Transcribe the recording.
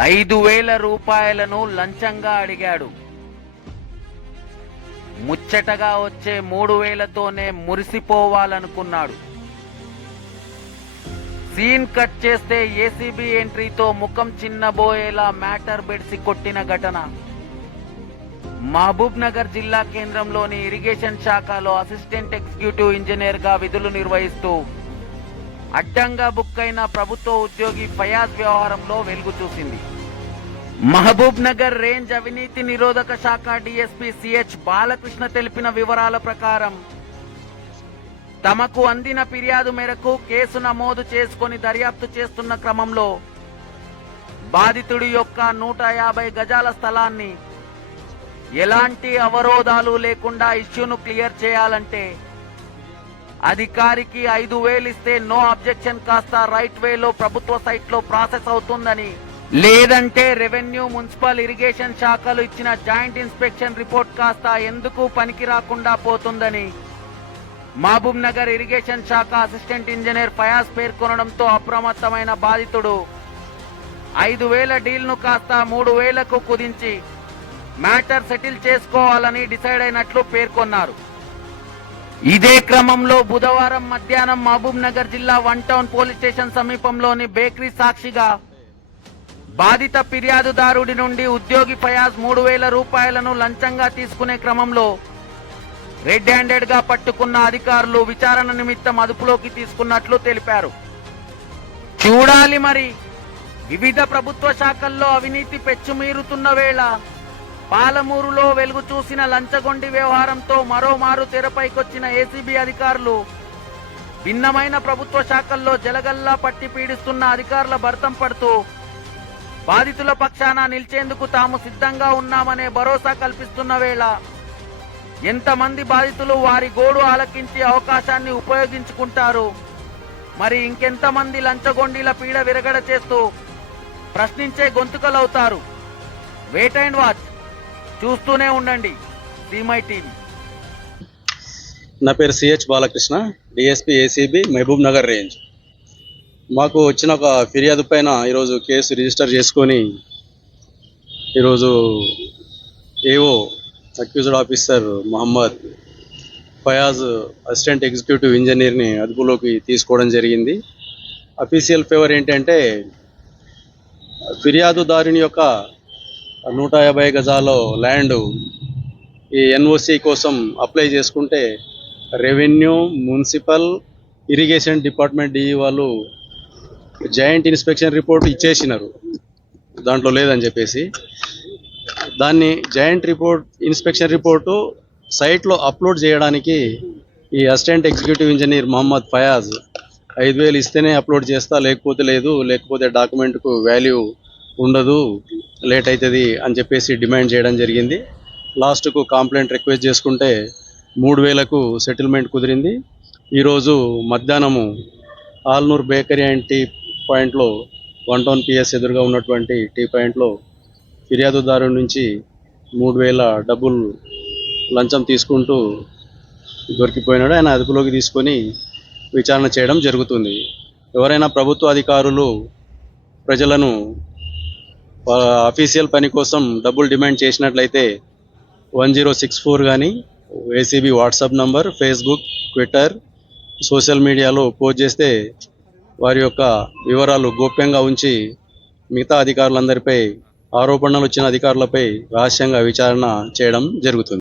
ఐదు వేల రూపాయలను లంచంగా అడిగాడు. ముచ్చటగా వచ్చే మూడు వేలతోనే మురిసిపోవాలనుకున్నాడు. సీన్ కట్ చేస్తే ఏసీబీ ఎంట్రీతో ముఖం చిన్నబోయేలా మ్యాటర్ బెడ్సి కొట్టిన ఘటన. మహబూబ్ నగర్ జిల్లా కేంద్రంలోని ఇరిగేషన్ శాఖలో అసిస్టెంట్ ఎగ్జిక్యూటివ్ ఇంజనీర్గా విధులు నిర్వహిస్తూ అడ్డంగా బుక్ అయిన ప్రభుత్వ ఉద్యోగి ఫయాజ్ వ్యవహారంలో వెలుగు చూసింది. మహబూబ్ నగర్ రేంజ్ అవినీతి నిరోధక శాఖ డిఎస్పీ సిహెచ్ బాలకృష్ణ తెలిపిన వివరాల ప్రకారం తమకు అందిన ఫిర్యాదు మేరకు కేసు నమోదు చేసుకొని దర్యాప్తు చేస్తున్న క్రమంలో బాధితుడి యొక్క నూట యాభై గజాల స్థలాన్ని ఎలాంటి అవరోధాలు లేకుండా ఇష్యూను క్లియర్ చేయాలంటే అధికారికి ఐదు వేలు ఇస్తే నో అబ్జెక్షన్ కాస్త రైట్ వేలో ప్రభుత్వ సైట్లో ప్రాసెస్ అవుతుందని. లేదంటే రెవెన్యూ మున్సిపల్ ఇరిగేషన్ శాఖలు ఇచ్చిన జాయింట్ ఇన్స్పెక్షన్ రిపోర్ట్ కాస్త ఎందుకు పనికి రాకుండా పోతుందని. మహబూబ్ నగర్ ఇరిగేషన్ శాఖ అసిస్టెంట్ ఇంజనీర్ ఫయాజ్ పేర్కొనడంతో అప్రమత్తమైన బాధితుడు. ఐదు వేల డీల్ను కాస్త మూడు వేలకు కుదించి మ్యాటర్ సెటిల్ చేసుకోవాలని డిసైడ్ అయినట్లు పేర్కొన్నారు. ఇదే క్రమంలో బుధవారం మధ్యాహ్నం మహబూబ్ నగర్ జిల్లా వన్ టౌన్ పోలీస్ స్టేషన్ సమీపంలోని బేకరీ సాక్షిగా బాధిత ఫిర్యాదుదారుడి నుండి ఉద్యోగి ఫయాజ్ మూడు వేల రూపాయలను లంచంగా తీసుకునే క్రమంలో రెడ్ హ్యాండెడ్గా పట్టుకున్న అధికారులు విచారణ నిమిత్తం అదుపులోకి తీసుకున్నట్లు తెలిపారు. చూడాలి మరి. వివిధ ప్రభుత్వ శాఖల్లో అవినీతి పెచ్చుమీరుతున్న వేళ పాలమూరులో వెలుగు చూసిన లంచగొండి వ్యవహారంతో మరోమారు తెరపైకొచ్చిన ఏసీబీ అధికారులు. భిన్నమైన ప్రభుత్వ శాఖల్లో జలగల్లా పట్టి పీడిస్తున్న అధికారుల భర్తం పడుతూ బాధితుల పక్షాన నిలిచేందుకు తాము సిద్ధంగా ఉన్నామనే భరోసా కల్పిస్తున్న వేళ ఎంతమంది బాధితులు వారి గోడు ఆలకించే అవకాశాన్ని ఉపయోగించుకుంటారు? మరి ఇంకెంతమంది లంచగొండీల పీడ విరగడ చేస్తూ ప్రశ్నించే గొంతుకలవుతారు? వెయిట్ అండ్ వాచ్ చూస్తూనే ఉండండి. సిమై టీవీ. నా పేరు CH Balakrishna DSP ACB Mahabubnagar range. మాకు వచ్చిన ఒక ఫిర్యాదు పైన ఈరోజు కేసు రిజిస్టర్ చేసుకొని ఈరోజు AO accused officer Mohammed Fayaz assistant executive ఇంజనీర్ని అదుపులోకి తీసుకోవడం జరిగింది. అఫీషియల్ ఫేవర్ ఏంటంటే ఫిర్యాదుదారుని యొక్క నూట యాభై గజాలో ల్యాండ్ ఈ ఎన్ఓసి కోసం అప్లై చేసుకుంటే revenue municipal irrigation department DE వాళ్ళు జాయింట్ ఇన్స్పెక్షన్ రిపోర్ట్ ఇచ్చేసినారు. దాంట్లో లేదని చెప్పేసి. దాన్ని జాయింట్ రిపోర్ట్ ఇన్స్పెక్షన్ రిపోర్టు సైట్లో అప్లోడ్ చేయడానికి ఈ assistant executive engineer Mohammed Fayaz ఐదు వేలు ఇస్తేనే అప్లోడ్ చేస్తా లేకపోతే లేదు లేకపోతే డాక్యుమెంట్కు వాల్యూ ఉండదు లేట్ అవుతుంది అని చెప్పేసి డిమాండ్ చేయడం జరిగింది. లాస్ట్కు కాంప్లైంట్ రిక్వెస్ట్ చేసుకుంటే మూడు వేలకు సెటిల్మెంట్ కుదిరింది. ఈరోజు మధ్యాహ్నము ఆల్నూర్ బేకరీ అండ్ టీ పాయింట్లో వన్ టౌన్ పిఎస్ ఎదురుగా ఉన్నటువంటి టీ పాయింట్లో ఫిర్యాదుదారు నుంచి మూడు వేల డబ్బులు లంచం తీసుకుంటూ దొరికిపోయినాడు. ఆయన అదుపులోకి తీసుకొని విచారణ చేయడం జరుగుతుంది. ఎవరైనా ప్రభుత్వ అధికారులు ప్రజలను అఫీషియల్ పని కోసం డబ్బులు డిమాండ్ చేసినట్లయితే వన్ జీరో సిక్స్ ఫోర్ కానీ ACB WhatsApp number Facebook Twitter social మీడియాలో పోస్ట్ చేస్తే వారి యొక్క వివరాలు గోప్యంగా ఉంచి మిగతా అధికారులందరిపై ఆరోపణలు వచ్చిన అధికారులపై రహస్యంగా విచారణ చేయడం జరుగుతుంది.